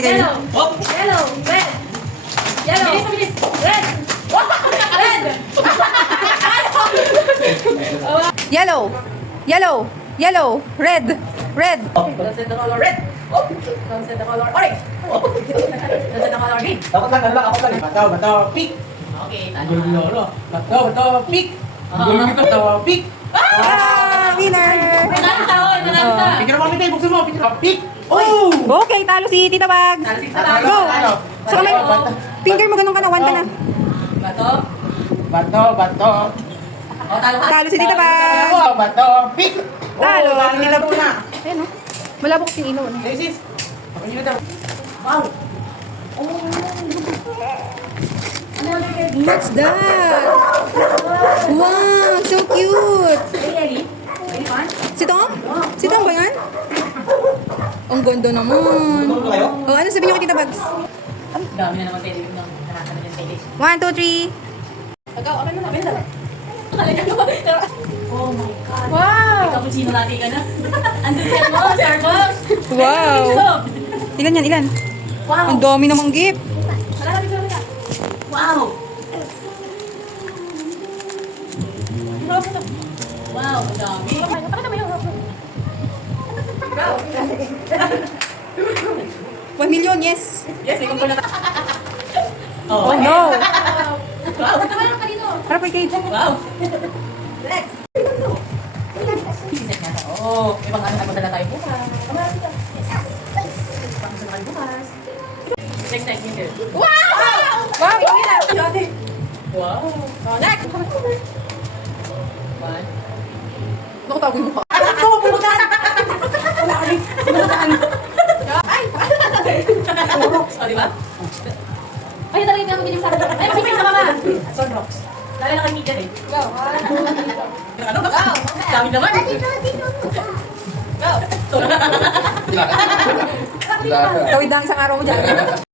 si Kylie. Yellow. Yellow. Red. Yellow. Bilis. Red. Red. Yellow. Yellow. Yellow. Red. Red. Don't set the color red. Don't set the color orange. Don't set the color green. Takot lang, ano lang, ako lang. Bato, pick. Okay, Bato, pick. Bato, pick. Ah, winner! Manalo sa all, manalo sa. Picture mo kami tayo, buksan mo. Pick. Oh! Okay, talo si Tita Bags. Talo si Tita Bags. Go! Saka may finger mo ganun ka na, 1 ka na. Bato. Bato. O, talo ka. Talo si Tita Bags. Bato, pick. Talo. Talo nila muna. Ayun o. Malabo kasi yung ilaw. Ano? Sis, ako nyo daw. Wow. What's that? Wow, so cute. Hey, Ellie. Any fun? Si Tom? Si Tom ba yan? Ang ganda naman. Oh, ano sabihin niyo kay Tita Bags? Dami na naman tayo ng nakaka na yung page. 1, 2, 3. Ikaw, okay na namin. Oh my God. Wow! May cappuccino natin ka na. Ang suset mo, Starbucks. Wow! Ilan yan, ilan? Wow. Ang dami namang gift. Wala kami sa Wow. Wow, ang dami. Pakita mo yung 1 million, yes. Yes, may kumpul na ta. Oh no! Wow, ito ba yung kanino? Para po kay Wow. Next. Siset nga to. Oh, ibang ano magdala tayo bukas. Ibang gusto naman bukas. Next, here. Wow! Wow, ikaw yan. Wow. Oh, next. One. Naku, tago yung mukha. Ako, pulutan! Wala ka rin. Pulutan. Ay! O, di ba? Ay, talaga yung ganyan sa akin. Ay, masipin sa mama. Sunrocks. Lala na kay Mika eh. Go. Ano ba? Dami naman. Go. Tawid na ang isang araw mo dyan.